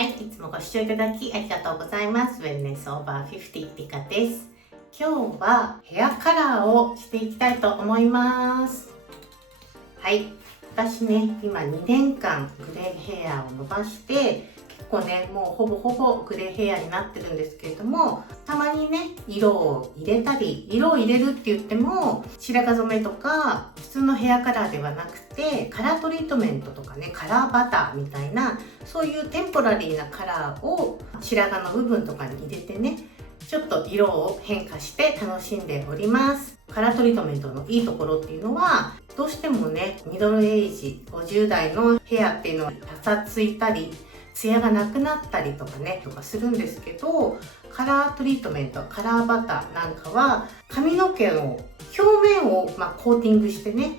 はい、いつもご視聴いただきありがとうございます。ウェルネスオーバー50リカです。今日はヘアカラーをしていきたいと思います。はい、私ね、今2年間グレーヘアを伸ばして結構ね、もうほぼグレーヘアになってるんですけれども、たまにね、色を入れたり、色を入れるって言っても白髪染めとか普通のヘアカラーではなくて、カラートリートメントとかね、カラーバターみたいな、そういうテンポラリーなカラーを白髪の部分とかに入れてね、ちょっと色を変化して楽しんでおります。カラートリートメントのいいところっていうのは、どうしてもね、ミドルエイジ50代のヘアっていうのはパサついたりツヤがなくなったりとかねするんですけど、カラートリートメント、カラーバターなんかは髪の毛の表面をコーティングしてね、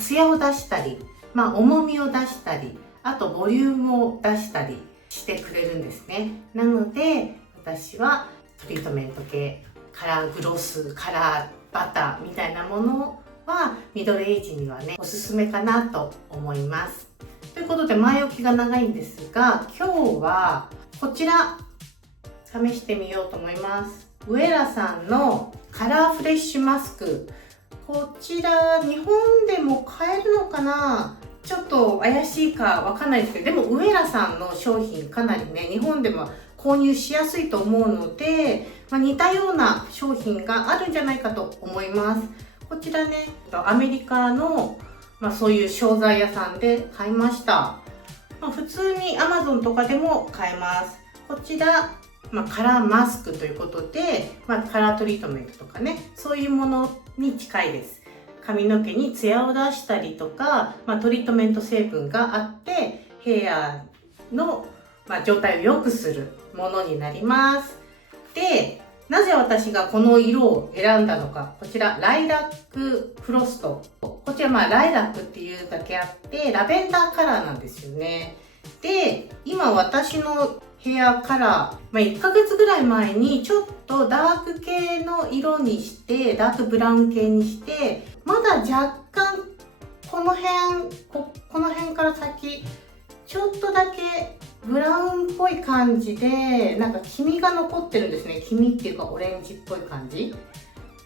ツヤを出したり、重みを出したり、あとボリュームを出したりしてくれるんですね。なので私はトリートメント系、カラーグロス、カラーバターみたいなものはミドルエイジにはねおすすめかなと思います。ということで前置きが長いんですが、今日はこちら試してみようと思います。ウエラさんのカラーフレッシュマスク、こちら日本でも買えるのかな、ちょっと怪しいかわかんないですけど、でもウエラさんの商品かなりね日本でも購入しやすいと思うので、似たような商品があるんじゃないかと思います。こちらね、アメリカのそういう商材屋さんで買いました。普通に Amazon とかでも買えます。こちら、カラーマスクということで、カラートリートメントとかね、そういうものに近いです。髪の毛にツヤを出したりとか、トリートメント成分があってヘアの、状態を良くするものになります。で、なぜ私がこの色を選んだのか、こちらライラックフロスト、こちらライラックっていうだけあってラベンダーカラーなんですよね。で、今私のヘアカラー、1ヶ月ぐらい前にちょっとダーク系の色にして、ダークブラウン系にして、まだ若干この辺から先ちょっとだけブラウンっぽい感じで、黄身が残ってるんですね。黄身っていうかオレンジっぽい感じ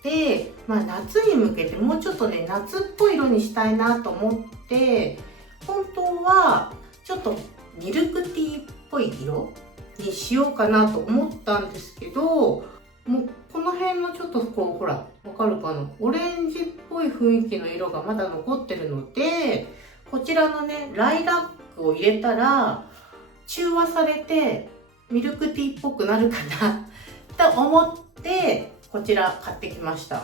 で、夏に向けてもうちょっとね夏っぽい色にしたいなと思って、本当はちょっとミルクティーっぽい色にしようかなと思ったんですけど、もうこの辺のちょっとほらわかるかな、オレンジっぽい雰囲気の色がまだ残ってるので、こちらのねライラックを入れたら中和されてミルクティーっぽくなるかなと思ってこちら買ってきました。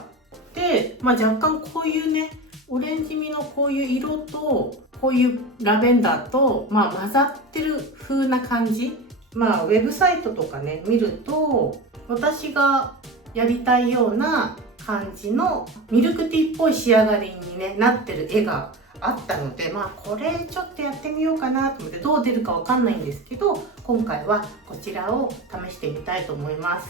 で、若干こういうねオレンジ味のこういう色とこういうラベンダーと、混ざってる風な感じ、ウェブサイトとかね見ると私がやりたいような感じのミルクティーっぽい仕上がりに、なってる絵があったので、これちょっとやってみようかなと思って、どう出るかわかんないんですけど、今回はこちらを試してみたいと思います。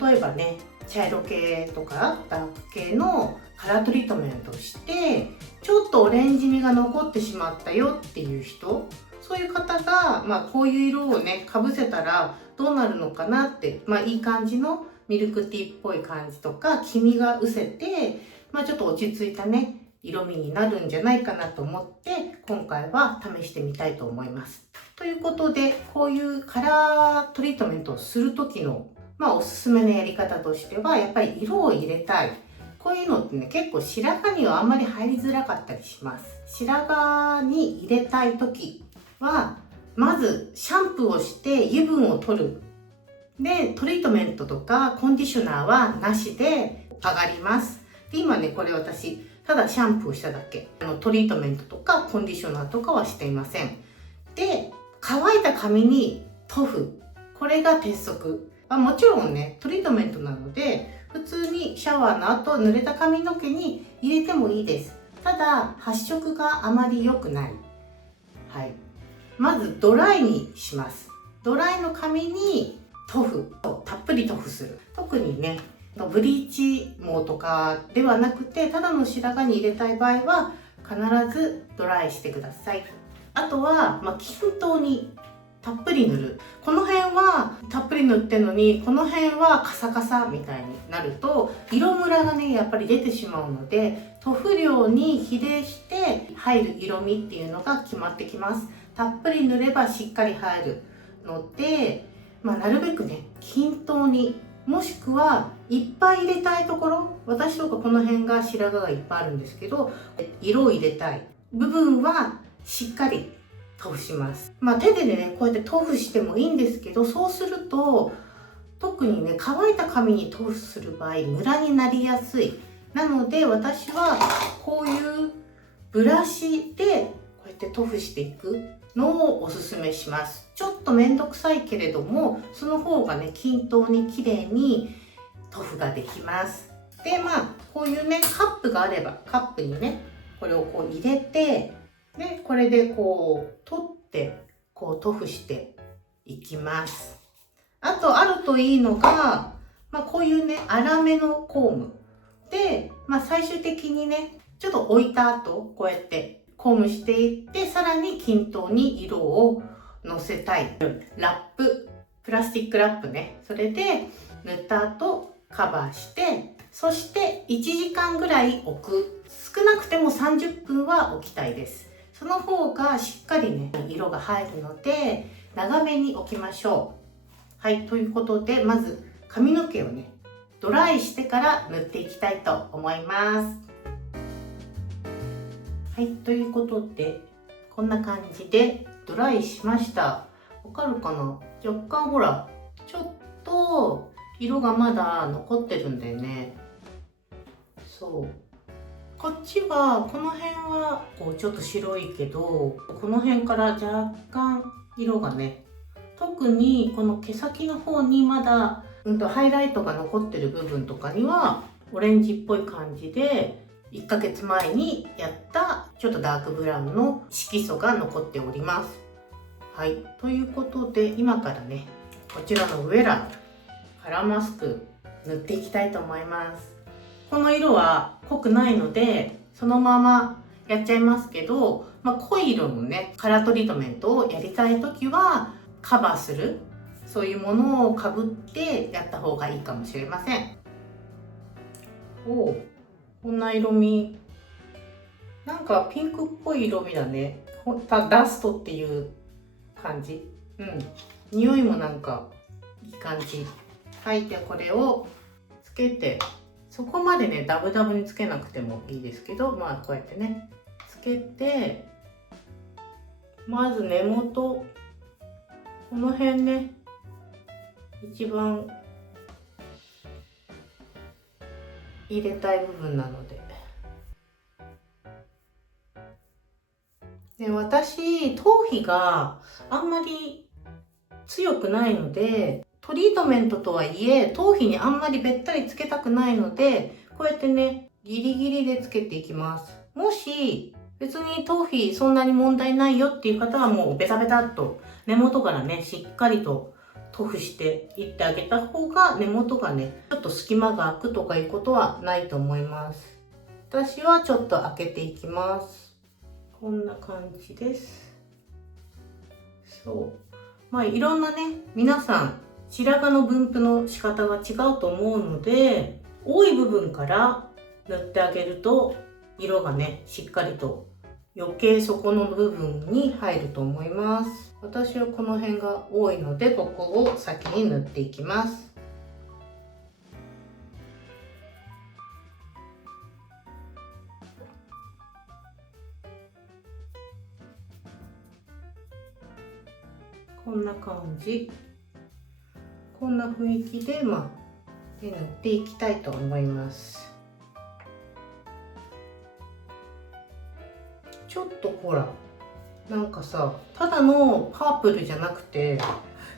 例えばね、茶色系とかダーク系のカラートリートメントをしてちょっとオレンジ味が残ってしまったよっていう人、そういう方が、こういう色をねかぶせたらどうなるのかなって、いい感じのミルクティーっぽい感じとか黄身が失せて、ちょっと落ち着いたね色味になるんじゃないかなと思って今回は試してみたいと思います。ということで、こういうカラートリートメントをする時のおすすめのやり方としては、やっぱり色を入れたい。こういうのってね結構白髪にはあんまり入りづらかったりします。白髪に入れたい時はまずシャンプーをして油分を取る。で、トリートメントとかコンディショナーはなしで上がります。で、今ねこれ私ただシャンプーをしただけ、トリートメントとかコンディショナーとかはしていません。で、乾いた髪に塗布、これが鉄則。もちろんねトリートメントなので普通にシャワーの後濡れた髪の毛に入れてもいいです。ただ発色があまり良くない。はい、まずドライにします。ドライの髪に塗布、たっぷり塗布する。特にねブリーチ毛とかではなくて、ただの白髪に入れたい場合は必ずドライしてください。あとは、均等にたっぷり塗る。この辺はたっぷり塗ってんのに、この辺はカサカサみたいになると色ムラがねやっぱり出てしまうので、塗布量に比例して入る色味っていうのが決まってきます。たっぷり塗ればしっかり入るので、なるべくね均等に、もしくはいっぱい入れたいところ、私とかこの辺が白髪がいっぱいあるんですけど、色を入れたい部分はしっかり塗布します。手でねこうやって塗布してもいいんですけど、そうすると特にね乾いた髪に塗布する場合ムラになりやすい。なので私はこういうブラシでこうやって塗布していくのをおすすめします。ちょっとめんどくさいけれども、その方がね均等に綺麗に塗布ができます。でこういうねカップがあれば、カップにねこれをこう入れて、でこれでこう取ってこう塗布していきます。あとあるといいのが、こういうね粗めのコームで、最終的にねちょっと置いた後こうやってコームしていって、さらに均等に色をのせたいラップ、プラスチックラップね、それで塗った後カバーして、そして1時間ぐらい置く。少なくても30分は置きたいです。その方がしっかりね色が入るので長めに置きましょう。はい、ということでまず髪の毛をねドライしてから塗っていきたいと思います。はい、ということでこんな感じでドライしました。わかるかな？若干ほらちょっと色がまだ残ってるんだよね。そう、こっちはこの辺はこうちょっと白いけど、この辺から若干色がね、特にこの毛先の方にまだ、ハイライトが残ってる部分とかにはオレンジっぽい感じで、1ヶ月前にやったちょっとダークブラウンの色素が残っております。はい、ということで今からねこちらのウェラカラーマスク塗っていきたいと思います。この色は濃くないのでそのままやっちゃいますけど、濃い色のねカラートリートメントをやりたい時はカバーする、そういうものをかぶってやった方がいいかもしれません。こんな色味、なんかピンクっぽい色味だね。ダストっていう感じ。匂いもなんかいい感じ。はい、でこれをつけて、そこまでねダブダブにつけなくてもいいですけど、こうやってねつけて、まず根元、この辺ね一番入れたい部分なので。で私頭皮があんまり強くないので、トリートメントとはいえ頭皮にあんまりべったりつけたくないので、こうやってねギリギリでつけていきます。もし別に頭皮そんなに問題ないよっていう方はもうベタベタっと根元からねしっかりと塗布していってあげた方が、根元がねちょっと隙間が空くとかいうことはないと思います。私はちょっと開けていきます。こんな感じです。そう、いろんなね皆さん白髪の分布の仕方が違うと思うので、多い部分から塗ってあげると色がねしっかりと余計そこの部分に入ると思います。私はこの辺が多いのでここを先に塗っていきます。こんな感じ、こんな雰囲気で塗っていきたいと思います。ちょっとほらなんかさ、ただのパープルじゃなくて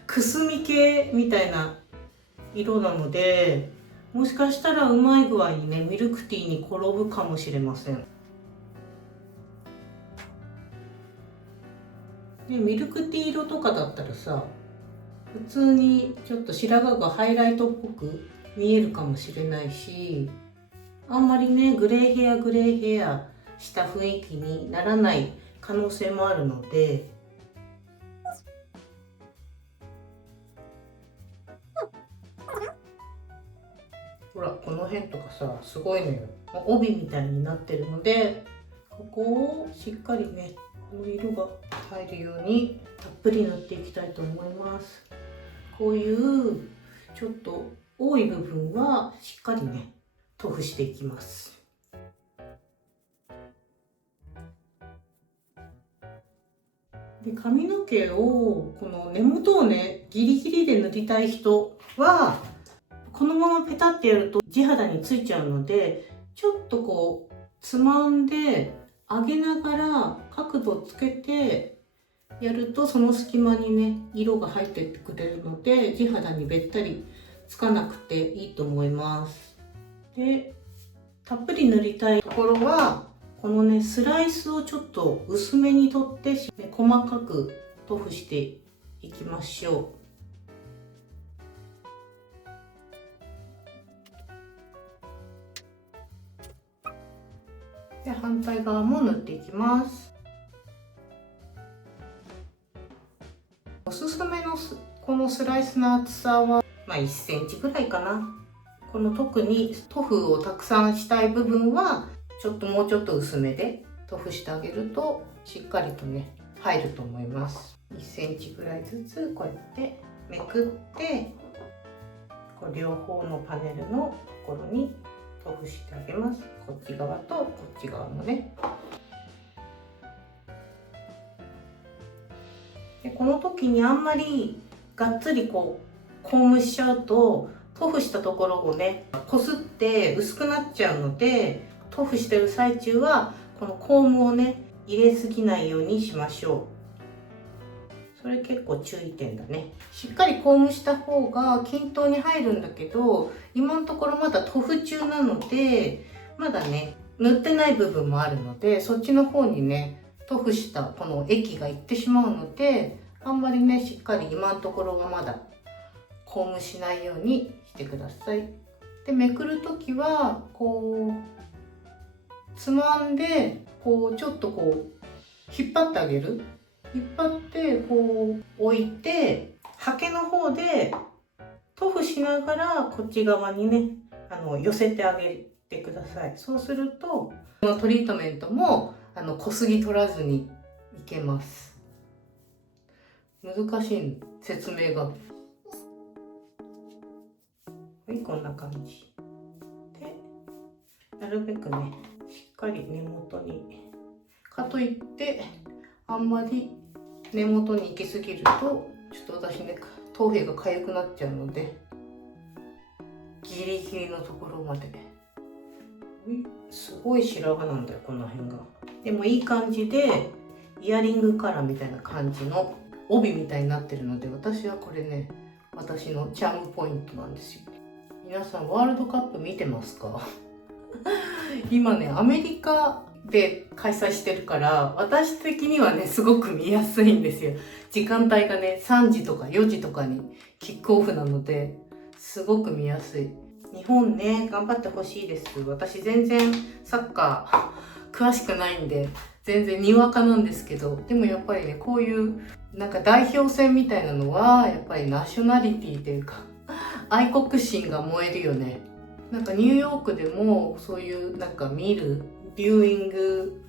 くすみ系みたいな色なので、もしかしたらうまい具合にねミルクティーに転ぶかもしれません。でミルクティー色とかだったらさ、普通にちょっと白髪がハイライトっぽく見えるかもしれないし、あんまりねグレーヘアした雰囲気にならない可能性もあるので、ほらこの辺とかさすごいのよ。帯みたいになってるので、ここをしっかりねこの色が入るようにたっぷり塗っていきたいと思います。こういうちょっと多い部分はしっかりね塗布していきます。で髪の毛をこの根元をねギリギリで塗りたい人はこのままペタってやると地肌についちゃうので、ちょっとこうつまんで上げながら角度つけてやると、その隙間にね色が入ってってくれるので地肌にべったりつかなくていいと思います。でたっぷり塗りたいところはこのねスライスをちょっと薄めに取って細かく塗布していきましょう。で反対側も塗っていきます。おすすめのこのスライスの厚さは、1センチぐらいかな。この特に塗布をたくさんしたい部分はもうちょっと薄めで塗布してあげるとしっかりとね入ると思います。1センチぐらいずつこうやってめくって両方のパネルのところに塗布してあげます。こっち側とこっち側もね。でこの時にあんまりがっつりコームしちゃうと塗布したところをねこすって薄くなっちゃうので、塗布してる最中はこのコームをね入れすぎないようにしましょう。それ結構注意点だね。しっかりコームした方が均等に入るんだけど、今のところまだ塗布中なのでまだね塗ってない部分もあるので、そっちの方にね塗布したこの液がいってしまうので、あんまりねしっかり今のところはまだコームしないようにしてください。でめくる時はこうつまんでちょっと引っ張ってあげる。引っ張って置いて、ハケの方で塗布しながらこっち側にね寄せてあげてください。そうするとこのトリートメントも濃すぎ取らずにいけます。難しい説明が。はい、こんな感じでなるべくねしっかり根元に、かといってあんまり根元に行き過ぎるとちょっと私ね頭皮が痒くなっちゃうので、ギリギリのところまですごい白髪なんだよこの辺が。でもいい感じでイヤリングカラーみたいな感じの帯みたいになってるので、私はこれね私のチャームポイントなんですよ。皆さんワールドカップ見てますか？今ねアメリカで開催してるから私的にはねすごく見やすいんですよ。時間帯がね3時とか4時とかにキックオフなのですごく見やすい。日本ね頑張ってほしいです。私全然サッカー詳しくないんで全然にわかなんですけど、でもやっぱりねこういうなんか代表戦みたいなのはやっぱりナショナリティというか愛国心が燃えるよね。なんかニューヨークでもそういうなんか見るビューイング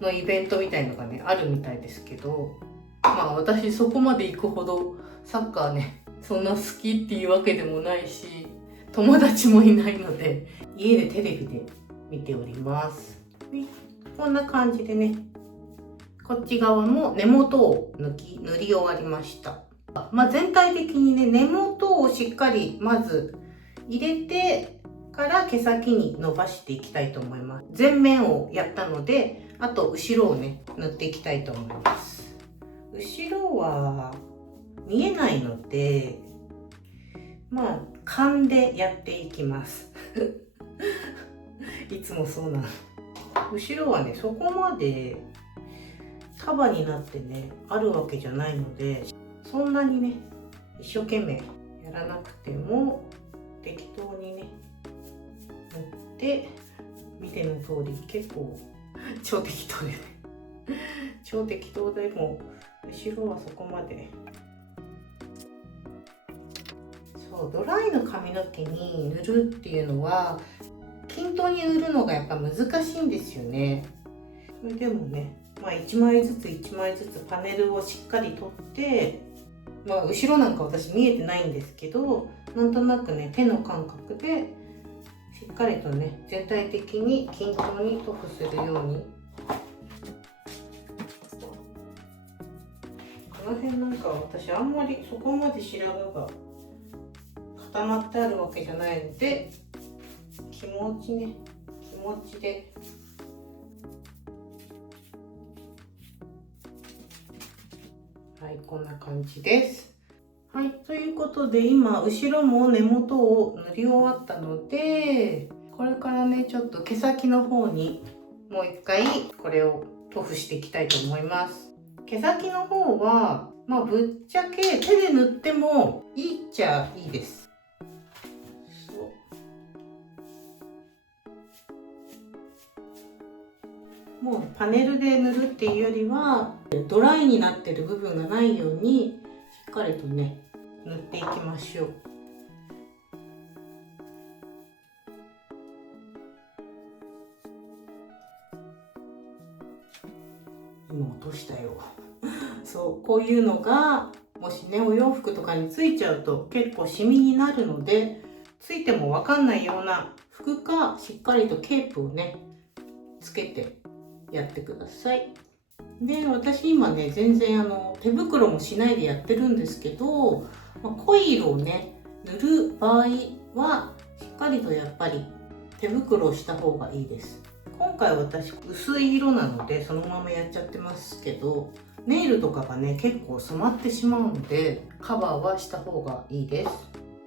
のイベントみたいのがねあるみたいですけど、私そこまで行くほどサッカーねそんな好きっていうわけでもないし友達もいないので家でテレビで見ております。こんな感じでねこっち側も根元を塗り終わりました。全体的にね根元をしっかりまず入れてから毛先に伸ばしていきたいと思います。前面をやったのであと後ろをね塗っていきたいと思います。後ろは見えないので勘でやっていきますいつもそうなの。後ろはねそこまで束になってねあるわけじゃないので、そんなにね一生懸命やらなくても適当にね塗って見ての通り結構超適当でね超適当でも後ろはそこまで、そそうドライの髪の毛に塗るっていうのは均等に塗るのがやっぱ難しいんですよね。それでもね、1枚ずつ1枚ずつパネルをしっかり取って、後ろなんか私見えてないんですけど、なんとなくね手の感覚でしっかりとね全体的に均等に塗布するように。この辺なんか私あんまりそこまで白髪が固まってあるわけじゃないので、気持ちではい、こんな感じです。はい、ということで今後ろも根元を塗り終わったので、これからねちょっと毛先の方にもう一回これを塗布していきたいと思います。毛先の方はぶっちゃけ手で塗ってもいいっちゃいいです。もうパネルで塗るっていうよりはドライになってる部分がないようにしっかりとね塗っていきましょう。今落としたよそうこういうのがもしねお洋服とかについちゃうと結構シミになるので、ついても分かんないような服かしっかりとケープをねつけてやってください。で私今ね全然手袋もしないでやってるんですけど、濃い色をね塗る場合はしっかりとやっぱり手袋をした方がいいです。今回私薄い色なのでそのままやっちゃってますけど、ネイルとかがね結構染まってしまうのでカバーはした方がいいです。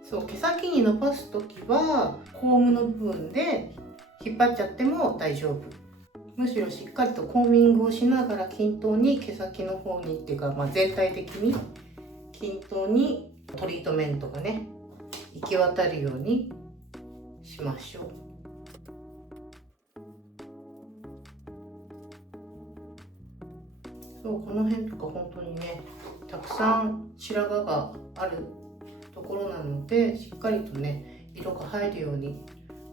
そう毛先に伸ばす時はコームの部分で引っ張っちゃっても大丈夫。むしろしっかりとコーミングをしながら均等に毛先の方にっていうか、全体的に均等にトリートメントがね行き渡るようにしましょう。そうこの辺とか本当にねたくさん白髪があるところなので、しっかりとね色が入るように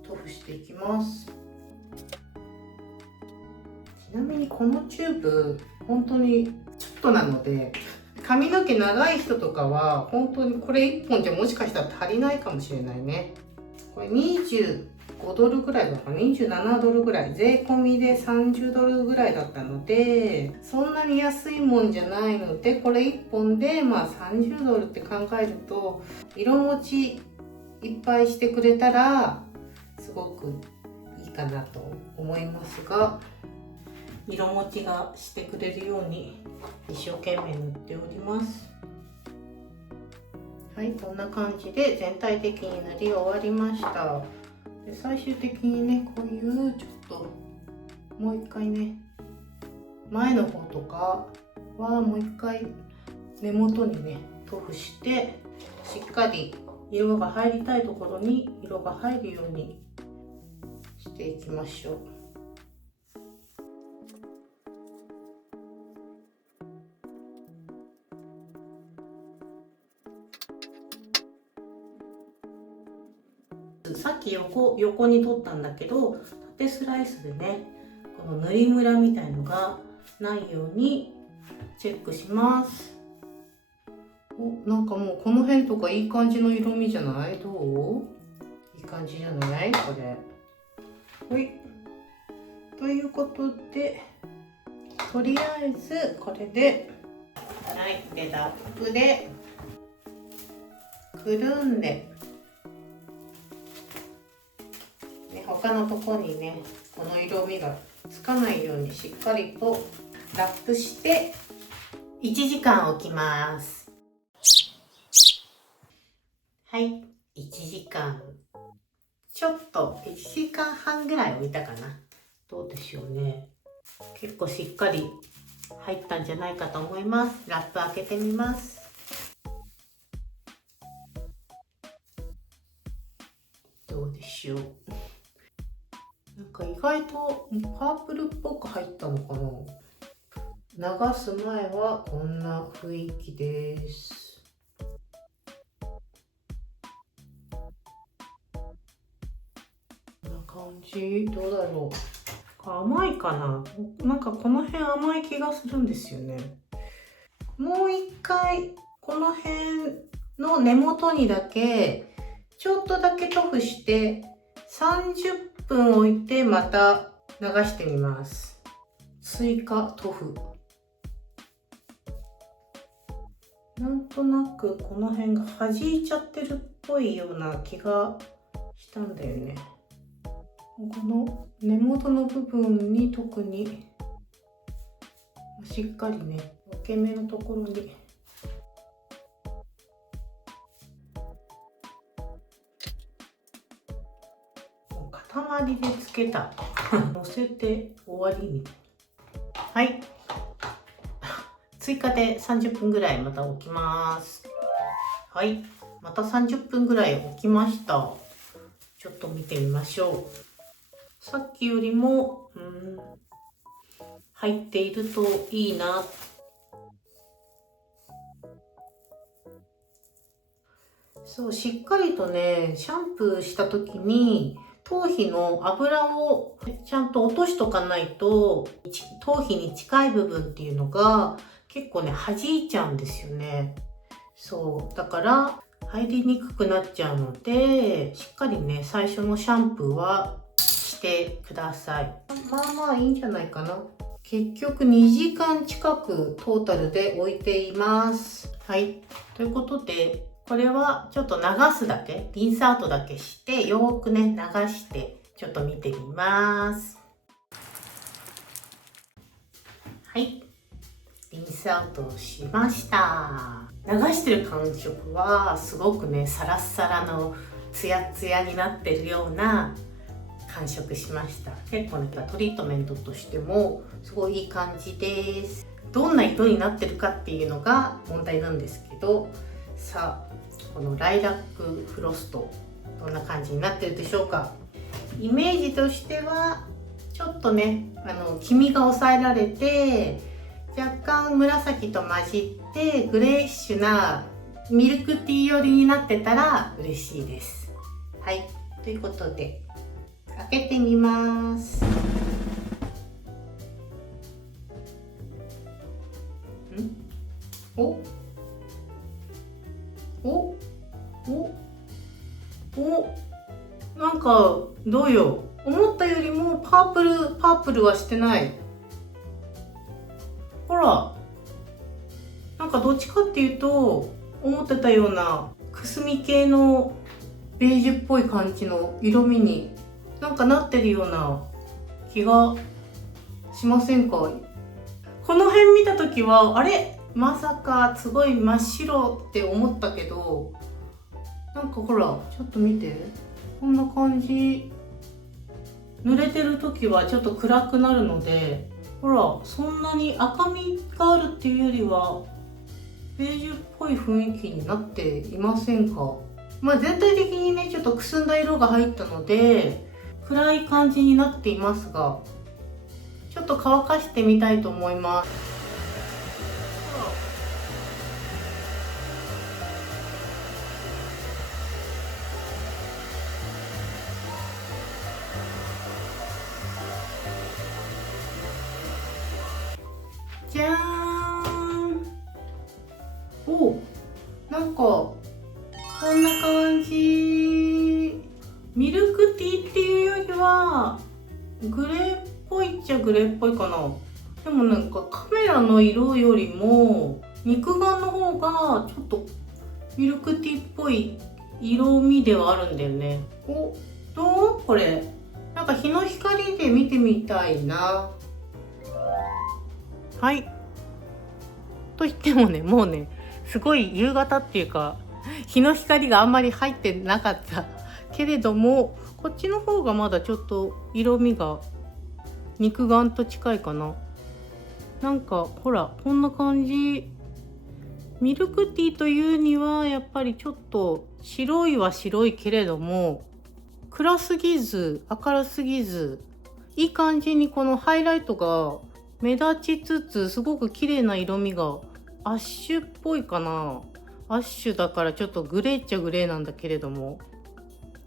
塗布していきます。ちなみにこのチューブ本当にちょっとなので、髪の毛長い人とかは本当にこれ1本じゃもしかしたら足りないかもしれないね。これ25ドルぐらいだから27ドルぐらい、税込みで30ドルぐらいだったのでそんなに安いもんじゃないので、これ1本で30ドルって考えると色持ちいっぱいしてくれたらすごくいいかなと思いますが、色持ちがしてくれるように一生懸命塗っております。はい、こんな感じで全体的に塗り終わりました。で最終的にねこういうちょっともう一回ね前の方とかはもう一回根元にね塗布してしっかり色が入りたいところに色が入るようにしていきましょう。さっき横に取ったんだけど、縦スライスでねこの塗りムラみたいのがないようにチェックします。なんかもうこの辺とかいい感じの色味じゃない？どう？いい感じじゃないこれ。はい。ということでとりあえずこれででラップでくるんで、他のとこにねこの色味がつかないようにしっかりとラップして1時間置きます。はい、1時間ちょっと1時間半ぐらい置いたかな。どうでしょうね。結構しっかり入ったんじゃないかと思います。ラップ開けてみます。どうでしょう。なんか意外とパープルっぽく入ったのかな。流す前はこんな雰囲気です。じどうだろう。甘いかな。なんかこの辺甘い気がするんですよね。もう一回この辺の根元にだけちょっとだけ塗布して30分置いてまた流してみます。追加塗布。なんとなくこの辺が弾いちゃってるっぽいような気がしたんだよね。この根元の部分に特にしっかりね、分け目のところにもう塊でつけた乗せて終わりみたいな。はい、追加で30分ぐらいまた置きます。はい、また30分ぐらい置きました。ちょっと見てみましょう。さっきよりも入っているといいな。そう、しっかりとね、シャンプーした時に頭皮の油をちゃんと落としとかないと、頭皮に近い部分っていうのが結構ね、弾いちゃうんですよね。そう、だから入りにくくなっちゃうので、しっかりね、最初のシャンプーはしてください。まあまあいいんじゃないかな。結局2時間近くトータルで置いています。はい、ということでこれはちょっと流すだけ、リンスアウトだけしてよーくね流してちょっと見てみます。はい、リンスアウトしました。流してる感触はすごくね、サラッサラのツヤツヤになってるような感触しました。結構ね、トリートメントとしてもすごいいい感じです。どんな色になってるかっていうのが問題なんですけど、さあこのライラックフロストどんな感じになってるでしょうか。イメージとしてはちょっとね、黄身が抑えられて若干紫と混じってグレーッシュなミルクティー寄りになってたら嬉しいです。はい、ということで開けてみます。おおおお、なんかどうよ、思ったよりもパープルはしてない。ほら、なんかどっちかっていうと思ってたようなくすみ系のベージュっぽい感じの色味になんかなってるような気がしませんか？この辺見た時はあれ、まさかすごい真っ白って思ったけど、なんかほらちょっと見て、こんな感じ。濡れてる時はちょっと暗くなるので、ほらそんなに赤みがあるっていうよりはベージュっぽい雰囲気になっていませんか？まあ全体的にねちょっとくすんだ色が入ったので暗い感じになっていますが、ちょっと乾かしてみたいと思います。じゃーん。お、なんかこんな感じ。ミルクティーっていうよりはグレーっぽいっちゃグレーっぽいかな。でもなんかカメラの色よりも肉眼の方がちょっとミルクティーっぽい色味ではあるんだよね。お、どうこれ、なんか日の光で見てみたいな。はい、と言ってもね、もうねすごい夕方っていうか日の光があんまり入ってなかったけれども、こっちの方がまだちょっと色味が肉眼と近いかな。なんかほらこんな感じ。ミルクティーというにはやっぱりちょっと白いは白いけれども、暗すぎず明るすぎず、いい感じにこのハイライトが目立ちつつ、すごく綺麗な色味がアッシュっぽいかな。アッシュだからちょっとグレーっちゃグレーなんだけれども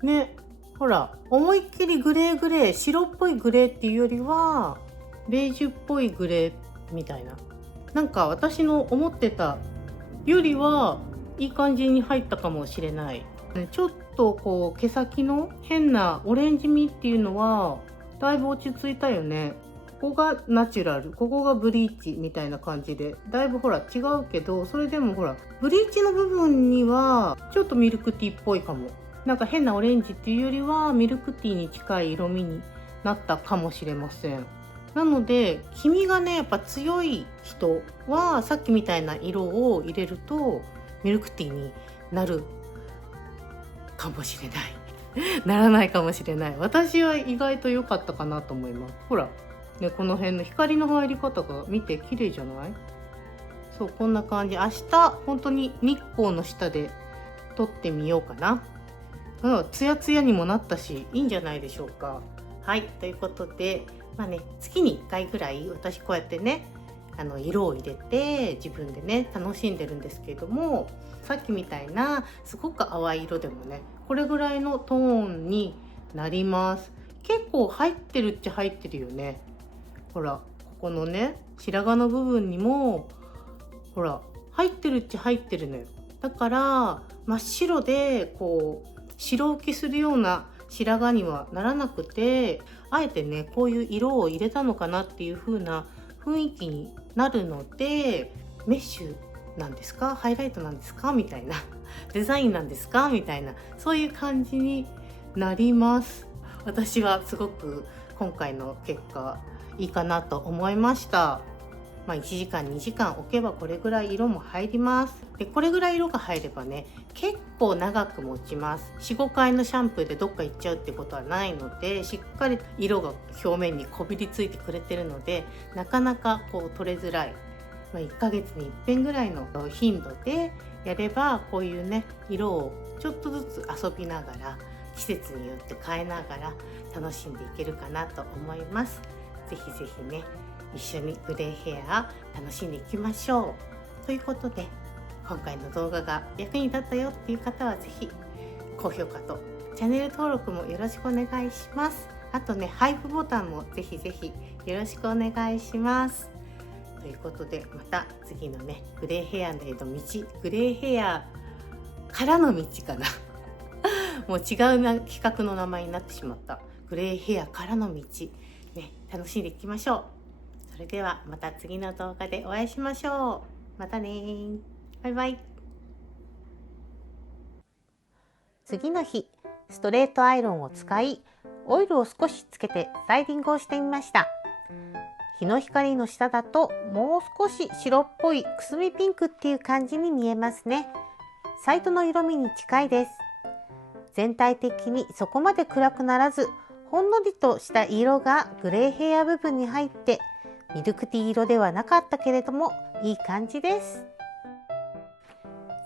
ね、ほら思いっきりグレー白っぽいグレーっていうよりはベージュっぽいグレーみたいな、なんか私の思ってたよりはいい感じに入ったかもしれない。ちょっとこう毛先の変なオレンジ味っていうのはだいぶ落ち着いたよね。ここがナチュラル、ここがブリーチみたいな感じでだいぶほら違うけど、それでもほらブリーチの部分にはちょっとミルクティーっぽいかも。なんか変なオレンジっていうよりはミルクティーに近い色味になったかもしれません。なので黄身がねやっぱ強い人はさっきみたいな色を入れるとミルクティーになるかもしれないならないかもしれない。私は意外と良かったかなと思います。ほらね、この辺の光の入り方が見て綺麗じゃない？そう、こんな感じ。明日本当に日光の下で撮ってみようかな。ツヤツヤにもなったしいいんじゃないでしょうか。はい、ということで月に1回ぐらい私こうやってね色を入れて自分でね楽しんでるんですけれども、さっきみたいなすごく淡い色でもねこれぐらいのトーンになります。結構入ってるっちゃ入ってるよね。ほらここのね白髪の部分にもほら入ってるっちゃ入ってるのよ。だから真っ白でこう白浮きするような白髪にはならなくて、あえてねこういう色を入れたのかなっていう風な雰囲気になるので、メッシュなんですか、ハイライトなんですかみたいな、デザインなんですかみたいな、そういう感じになります。私はすごく今回の結果いいかなと思いました。1時間2時間置けばこれぐらい色も入ります。でこれぐらい色が入ればね結構長く持ちます。 4,5 回のシャンプーでどっか行っちゃうってことはないので、しっかり色が表面にこびりついてくれてるのでなかなかこう取れづらい、1ヶ月に1遍ぐらいの頻度でやればこういうね色をちょっとずつ遊びながら季節によって変えながら楽しんでいけるかなと思います。ぜひぜひね一緒にグレーヘア楽しんでいきましょう。ということで今回の動画が役に立ったよっていう方はぜひ高評価とチャンネル登録もよろしくお願いします。あとねハイプボタンもぜひぜひよろしくお願いします。ということでまた次のねグレーヘアへの道、グレーヘアからの道かなもう違うな企画の名前になってしまった。グレーヘアからの道ね、楽しんでいきましょう。それではまた次の動画でお会いしましょう。またね。バイバイ。次の日、ストレートアイロンを使い、オイルを少しつけてスタイリングをしてみました。日の光の下だともう少し白っぽいくすみピンクっていう感じに見えますね。サイトの色味に近いです。全体的にそこまで暗くならず、ほんのりとした色がグレーヘア部分に入って、ミルクティー色ではなかったけれどもいい感じです。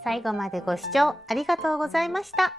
最後までご視聴ありがとうございました。